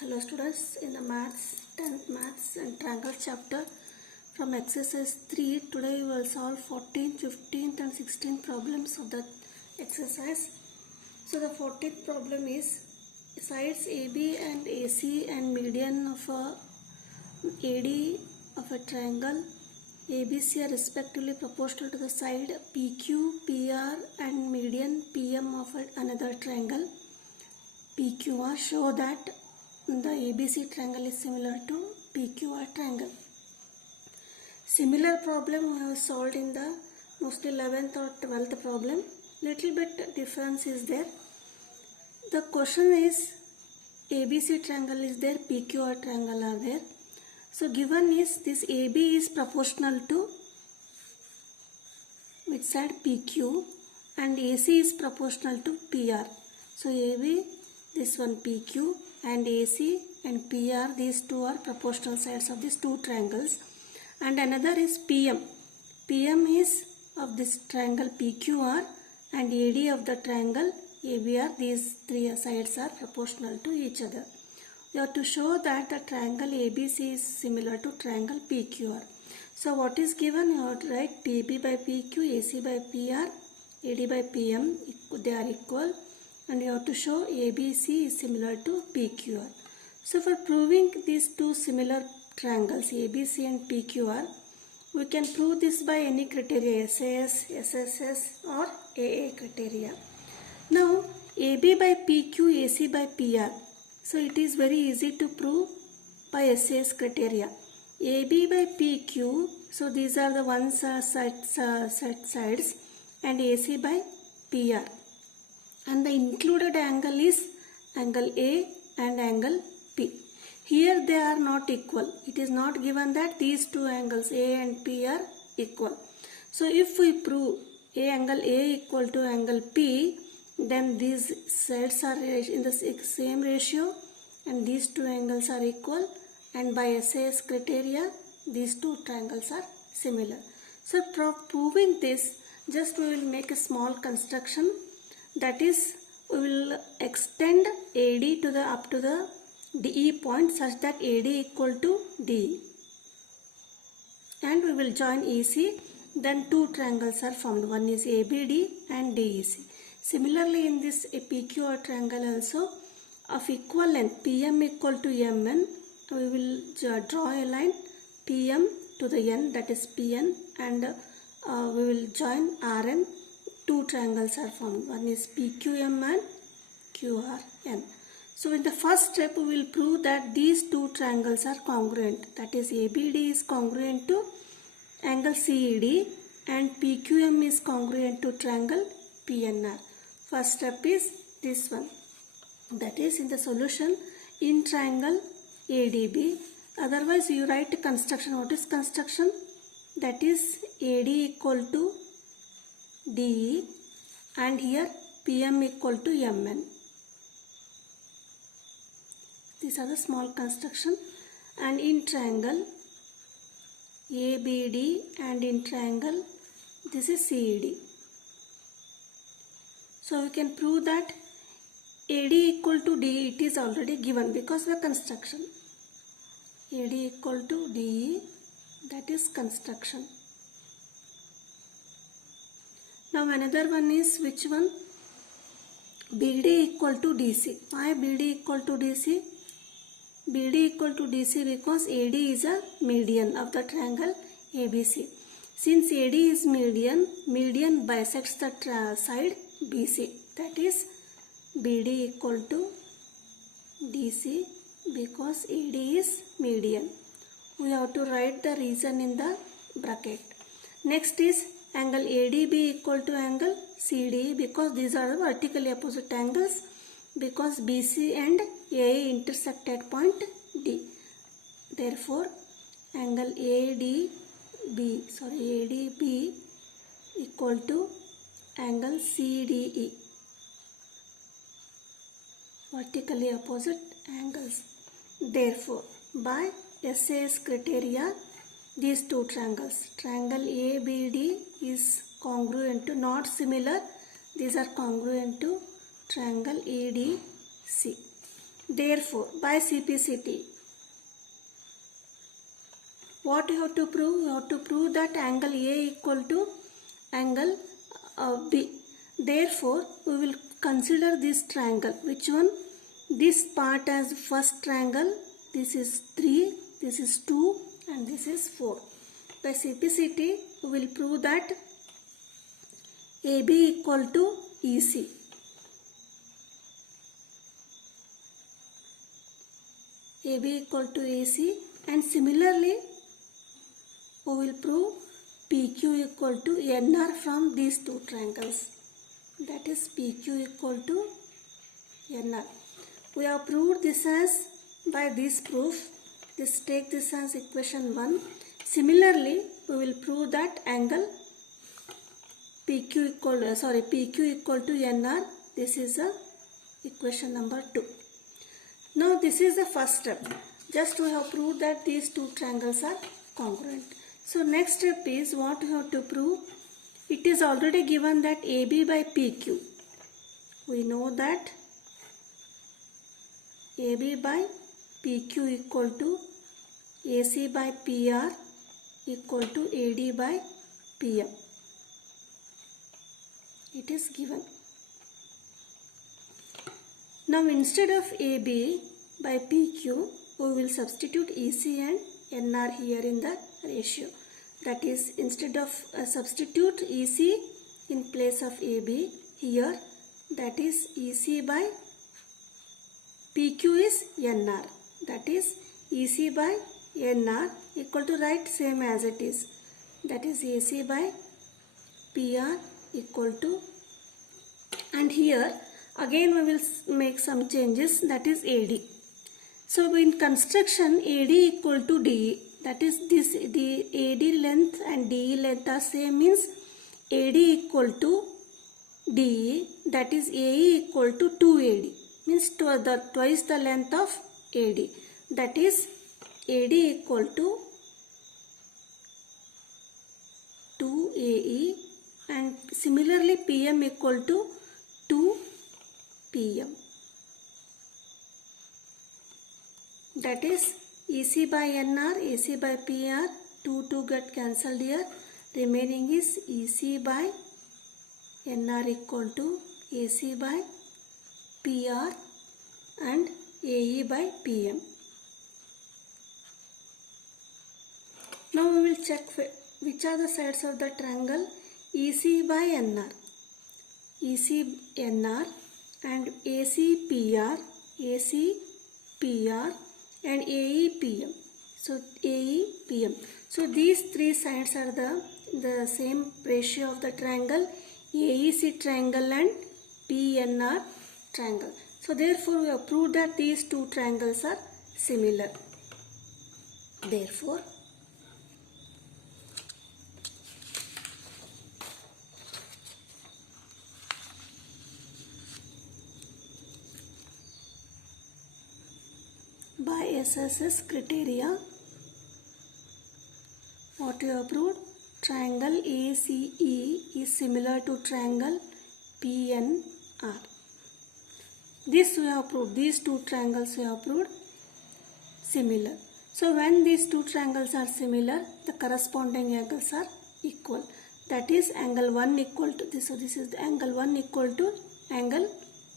Hello students, in the maths 10th maths and triangle chapter from exercise 3 today we will solve 14th, 15th and 16th problems of that exercise. So the 14th problem is sides AB and AC and median of a AD of a triangle ABC are respectively proportional to the side PQ, PR and median PM of another triangle PQR. Show that the ABC triangle is similar to PQR triangle. Similar problem we have solved in the mostly 11th or 12th problem. Little bit difference is there. The question is ABC triangle is there, PQR triangle are there. So given is this AB is proportional to which side PQ and AC is proportional to PR. So AB, this one PQ and AC and PR, these two are proportional sides of these two triangles. And another is PM. PM is of this triangle PQR and AD of the triangle ABR. These three sides are proportional to each other. You have to show that the triangle ABC is similar to triangle PQR. So what is given? You have to write PB by PQ, AC by PR, AD by PM. They are equal. And you have to show ABC is similar to PQR. So for proving these two similar triangles ABC and PQR, we can prove this by any criteria, SAS, SSS or AA criteria. Now AB by PQ, AC by PR. So it is very easy to prove by SAS criteria. AB by PQ, so these are the one set sides, and AC by PR. And the included angle is angle A and angle P. Here they are not equal. It is not given that these two angles A and P are equal. So if we prove angle A equal to angle P, then these sides are in the same ratio and these two angles are equal, and by SAS criteria these two triangles are similar. So proving this, just we will make a small construction. That is, we will extend AD to the up to the DE point such that AD equal to DE, and we will join EC. Then two triangles are formed. One is ABD and DEC. Similarly, in this PQR triangle also of equal length PM equal to MN, we will draw a line PM to the N, that is PN, and we will join RN. Two triangles are formed. One is PQM and QRN. So in the first step we will prove that these two triangles are congruent. That is ABD is congruent to angle CED and PQM is congruent to triangle PNR. First step is this one. That is in the solution in triangle ADB. Otherwise you write construction. What is construction? That is AD equal to DE and here PM equal to MN. These are the small construction. And in triangle ABD and in triangle this is CED. So we can prove that AD equal to DE, it is already given because the construction. AD equal to DE, that is construction. Now another one is which one? BD equal to DC. Why BD equal to DC? BD equal to DC because AD is a median of the triangle ABC. Since AD is median, median bisects the side BC. That is BD equal to DC because AD is median. We have to write the reason in the bracket. Next is angle ADB equal to angle CDE because these are the vertically opposite angles because BC and AA intersect at point D. Therefore, angle ADB equal to angle CDE. Vertically opposite angles. Therefore, by SAS criteria, these two triangles, triangle ABD is congruent to, not similar, these are congruent to triangle ADC. Therefore, by CPCT, what you have to prove? You have to prove that angle A equal to angle B. Therefore, we will consider this triangle. Which one? This part as first triangle. This is 3, this is 2 and this is 4. By CPCT, we will prove that AB equal to EC. AB equal to AC, and similarly we will prove PQ equal to NR from these two triangles. That is PQ equal to NR. We have proved this as by this proof. Take this as equation 1. Similarly, we will prove that angle PQ equal to NR. This is equation number 2. Now this is the first step. Just we have proved that these two triangles are congruent. So next step is what we have to prove. It is already given that AB by PQ. We know that AB by PQ equal to AC by PR equal to AD by PM. It is given. Now instead of AB by PQ, we will substitute EC and NR here in the ratio. That is, instead of substitute EC in place of AB here, that is EC by PQ is NR. That is EC by NR equal to, write same as it is. That is AC by PR equal to, and here again we will make some changes, that is AD. So in construction, AD equal to DE, that is this the AD length and DE length are same, means AD equal to DE, that is AE equal to 2AD, means twice the length of AD, that is AD equal to 2AE, and similarly PM equal to 2 PM. That is EC by NR, AC by PR, 2 get cancelled here. Remaining is EC by NR equal to AC by PR and AE by PM. Now we will check which are the sides of the triangle EC by NR. EC NR and AC PR, AC PR and AE PM. So AE PM. So these three sides are the same ratio of the triangle AEC triangle and PNR triangle. So therefore we have proved that these two triangles are similar. Therefore by SSS criteria, what you have proved, triangle ACE is similar to triangle PNR. This we have proved, these two triangles we have proved similar. So when these two triangles are similar, the corresponding angles are equal. That is angle 1 equal to this. So this is the angle 1 equal to angle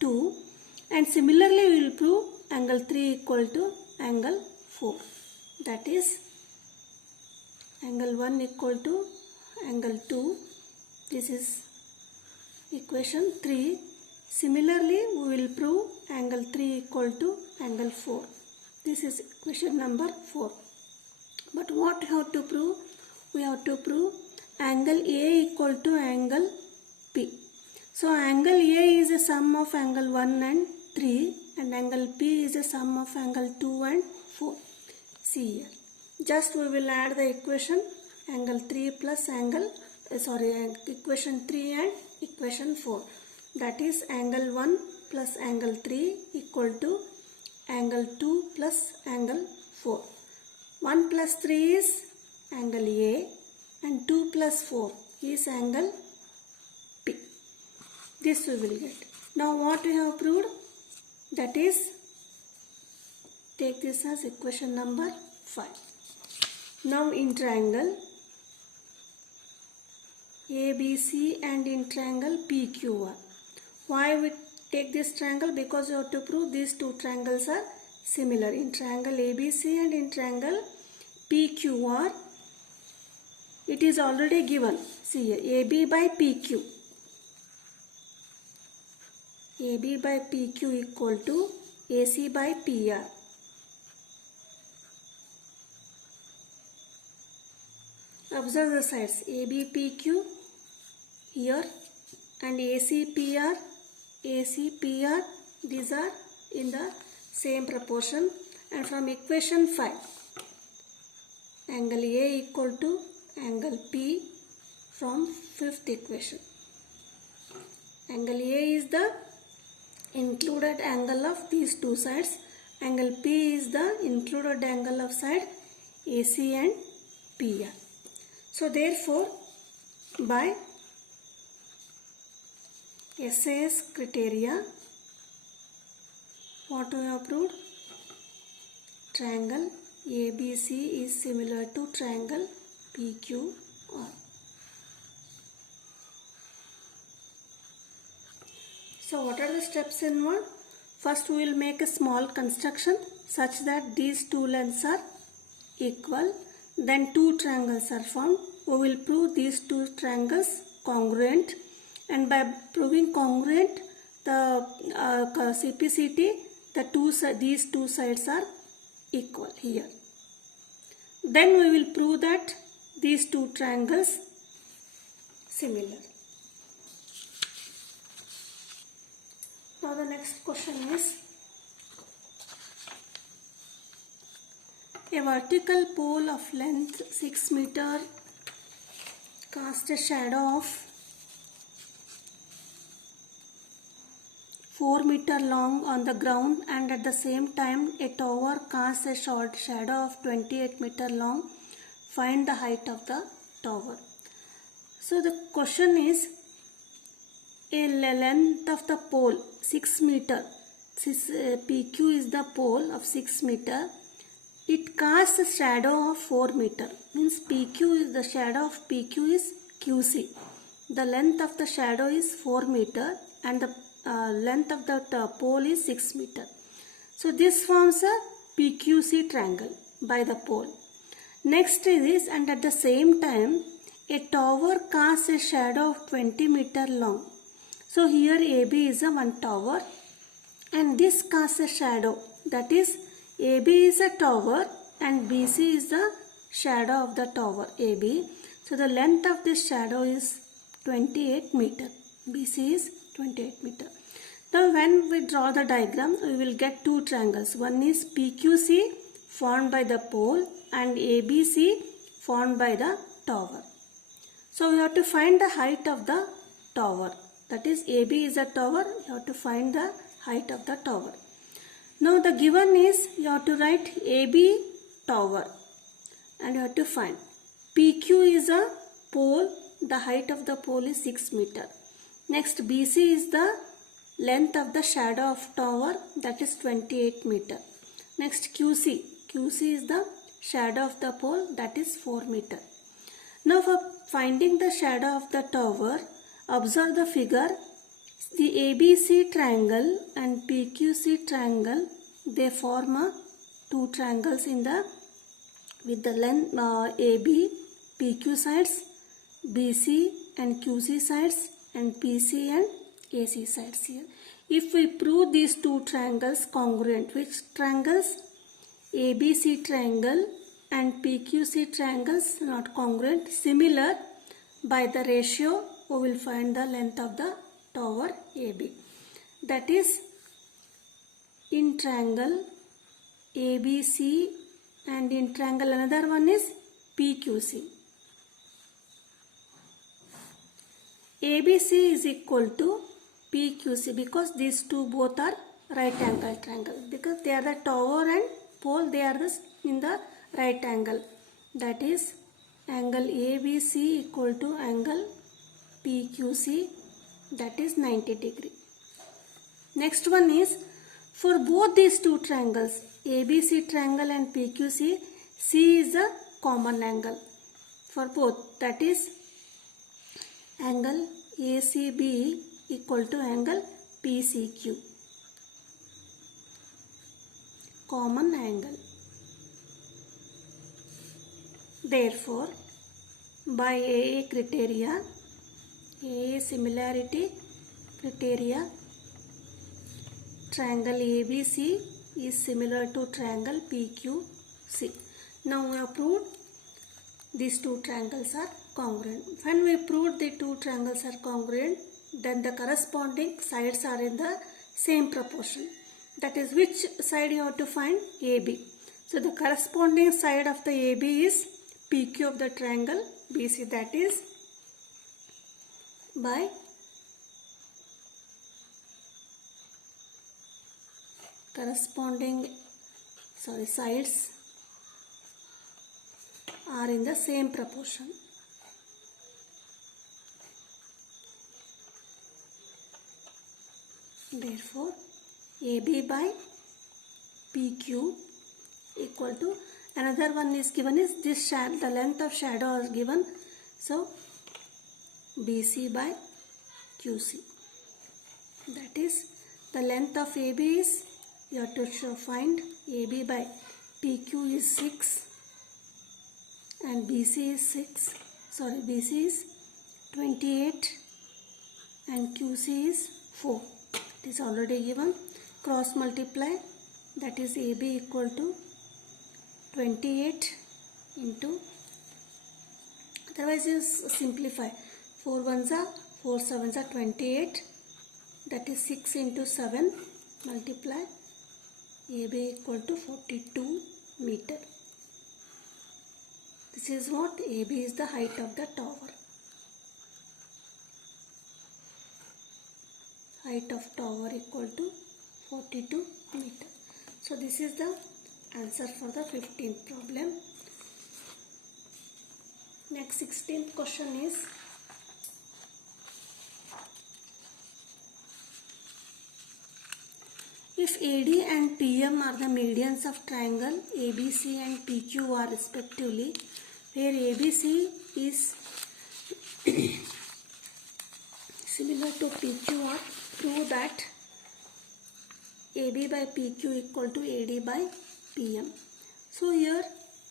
2. And similarly we will prove angle 3 equal to angle 4. That is angle 1 equal to angle 2. This is equation 3. Similarly, we will prove angle 3 equal to angle 4. This is equation number 4. But what we have to prove? We have to prove angle A equal to angle P. So angle A is a sum of angle 1 and 3 and angle P is a sum of angle 2 and 4. See here. Just we will add the equation angle 3 plus equation 3 and equation 4. That is angle 1 plus angle 3 equal to angle 2 plus angle 4. 1 plus 3 is angle A and 2 plus 4 is angle P. This we will get. Now what we have proved? That is take this as equation number 5. Now in triangle ABC and in triangle PQR. Why we take this triangle? Because you have to prove these two triangles are similar. In triangle ABC and in triangle PQR, it is already given. See here, AB by PQ. AB by PQ equal to AC by PR. Observe the sides AB PQ here and AC PR. AC PR, these are in the same proportion, and from equation 5 angle A equal to angle P from fifth equation. Angle A is the included angle of these two sides. Angle P is the included angle of side AC and PR. So therefore, by SAS criteria, what we have proved? Triangle ABC is similar to triangle PQR. So what are the steps involved? First we will make a small construction such that these two lengths are equal. Then two triangles are formed. We will prove these two triangles congruent, and by proving congruent, the CPCT, these two sides are equal here. Then we will prove that these two triangles similar. Now the next question is, a vertical pole of length 6 meter casts a shadow of 4 meter long on the ground, and at the same time a tower casts a short shadow of 28 meter long. Find the height of the tower. So the question is, a length of the pole 6 meter. PQ is the pole of 6 meter. It casts a shadow of 4 meter. Means PQ is the shadow of PQ is QC. The length of the shadow is 4 meter and the length of the pole is 6 meter. So this forms a PQC triangle by the pole. Next is this, and at the same time a tower casts a shadow of 20 meter long. So here AB is a one tower and this casts a shadow, that is AB is a tower and BC is the shadow of the tower AB. So the length of this shadow is 28 meter. BC is 28 meter. Now when we draw the diagram, we will get two triangles. One is PQC formed by the pole and ABC formed by the tower. So we have to find the height of the tower. That is AB is a tower, you have to find the height of the tower. Now the given is, you have to write AB tower and you have to find PQ is a pole, the height of the pole is 6 meter. Next BC is the length of the shadow of tower, that is 28 meter. Next QC is the shadow of the pole, that is 4 meter. Now for finding the shadow of the tower, observe the figure. The ABC triangle and PQC triangle, they form two triangles with the length AB, PQ sides, BC and QC sides, and PC and AC sides here. If we prove these two triangles congruent, which triangles? ABC triangle and PQC triangles not congruent, similar, by the ratio we will find the length of the tower AB. That is, in triangle ABC and in triangle another one is PQC. ABC is equal to PQC because these two both are right angle triangle, because they are the tower and pole, they are in the right angle. That is, angle ABC equal to angle PQC, that is 90 degree. Next one is, for both these two triangles, ABC triangle and PQC, C is the common angle for both, that is angle ACB equal to angle PCQ, common angle. Therefore, by AA criteria, AA similarity criteria, triangle ABC is similar to triangle PQC. Now we have proved these two triangles are congruent. When we proved the two triangles are congruent, then the corresponding sides are in the same proportion. That is, which side you have to find? AB. So the corresponding side of the AB is PQ of the triangle BC, that is by corresponding sides are in the same proportion. Therefore, AB by PQ equal to, another one is given is this shadow, the length of shadow is given, so BC by QC. That is, the length of AB is, you have to find AB by PQ is 6 and BC is BC is 28 and QC is 4. It is already given. Cross multiply, that is AB equal to 28 into, otherwise you simplify, 4 ones are 4 sevens are 28, that is 6 into 7, multiply, AB equal to 42 meter. This is what AB is, the height of the tower. Height of tower equal to 42 meter. So this is the answer for the 15th problem. Next 16th question is, if AD and PM are the medians of triangle ABC and PQ are respectively, where ABC is similar to PQR, prove that AB by PQ equal to AD by PM. So here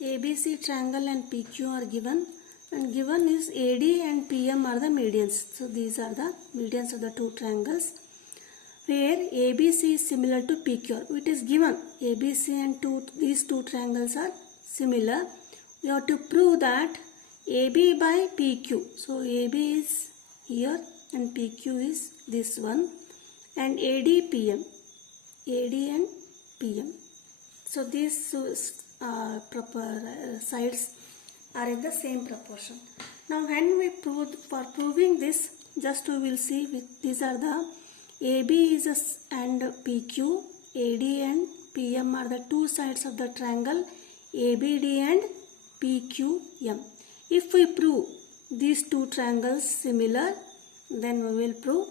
ABC triangle and PQ are given, and given is AD and PM are the medians. So these are the medians of the two triangles, where ABC is similar to PQ. It is given ABC and these two triangles are similar. We have to prove that AB by PQ. So AB is here and PQ is this one, and AD PM. AD and PM. So these sides are in the same proportion. Now when we for proving this, just we will see these are the AB is and PQ, AD and PM are the two sides of the triangle ABD and PQM. If we prove these two triangles similar, then we will prove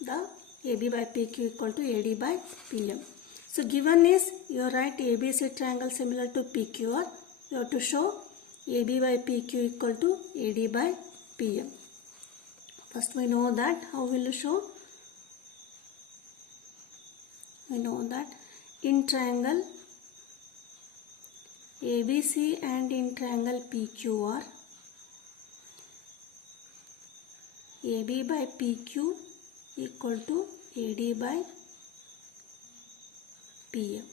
the AB by PQ equal to AD by PM. So given is, you write ABC triangle similar to PQR, you have to show AB by PQ equal to AD by PM. First we know that. How will you show? We know that in triangle ABC and in triangle PQR, AB by PQ equal to AD by PM.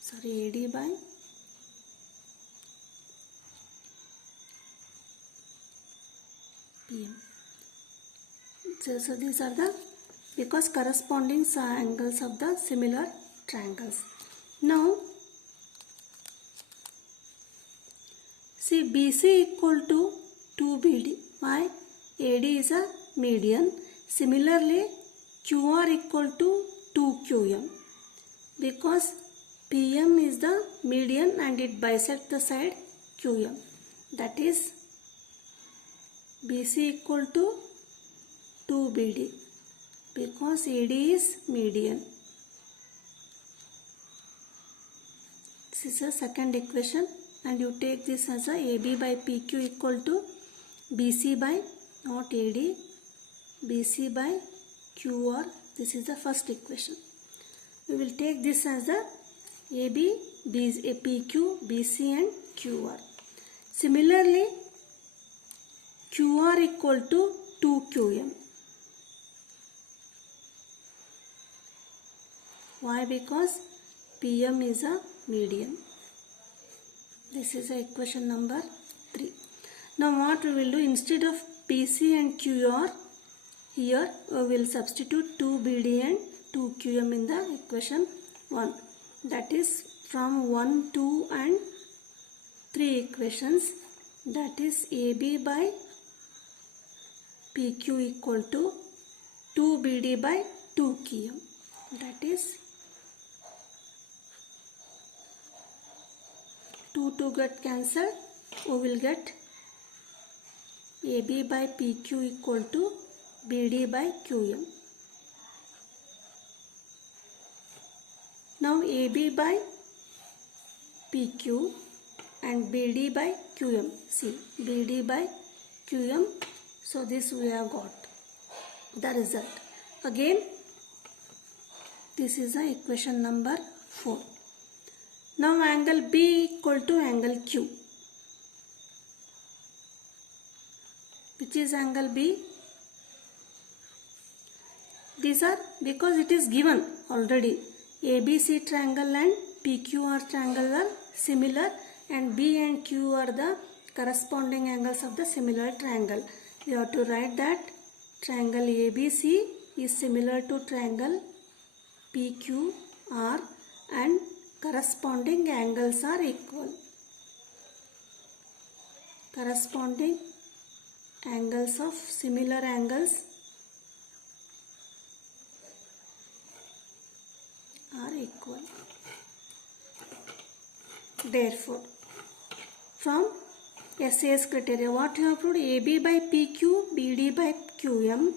Sorry, AD by PM. So these are the, because corresponding angles of the similar triangles. Now see, BC equal to 2BD. Why? AD is a median. Similarly, QR equal to 2QM, because PM is the median and it bisects the side QM. That is BC equal to 2BD, because AD is median. This is a second equation, and you take this as a AB by PQ equal to BC by, not AD, BC by QR. This is the first equation. We will take this as a AB, PQ, BC and QR. Similarly, QR equal to 2QM. Why? Because PM is a median. This is a equation number 3. Now what we will do, instead of PC and QR, here we will substitute 2BD and 2QM in the equation 1. That is from 1, 2 and 3 equations. That is AB by PQ equal to 2BD by 2QM. That is 2 get cancelled. We will get AB by PQ equal to BD by QM. Now AB by PQ and BD by QM. See, BD by QM. So this we have got the result. Again, this is the equation number 4. Now angle B equal to angle Q. Which is angle B? These are, because it is given already, ABC triangle and PQR triangle are similar, and B and Q are the corresponding angles of the similar triangle. We have to write that triangle ABC is similar to triangle PQR and corresponding angles are equal. Corresponding angles of similar angles are equal. Therefore, from SAS criteria, what you have proved? AB by PQ, BD by QM,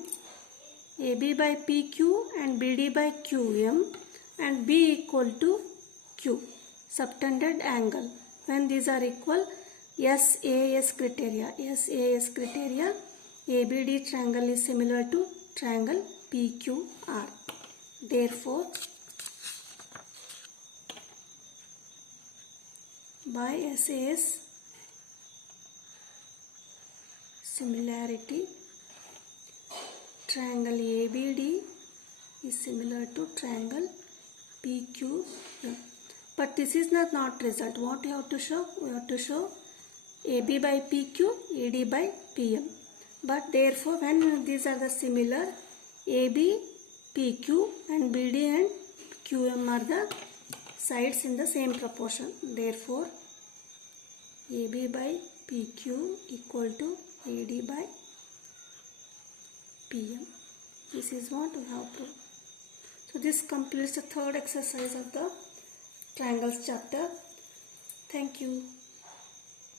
AB by PQ and BD by QM, and B equal to Q, subtended angle. When these are equal, SAS criteria, ABD triangle is similar to triangle PQR. Therefore, by SAS similarity, triangle ABD is similar to triangle PQM. But this is not result. What you have to show? We have to show AB by PQ, AD by PM. But therefore, when these are the similar, AB, PQ and BD and QM are the sides in the same proportion. Therefore, AB by PQ equal to AD by PM. This is what we have proved. So this completes the third exercise of the triangles chapter. Thank you.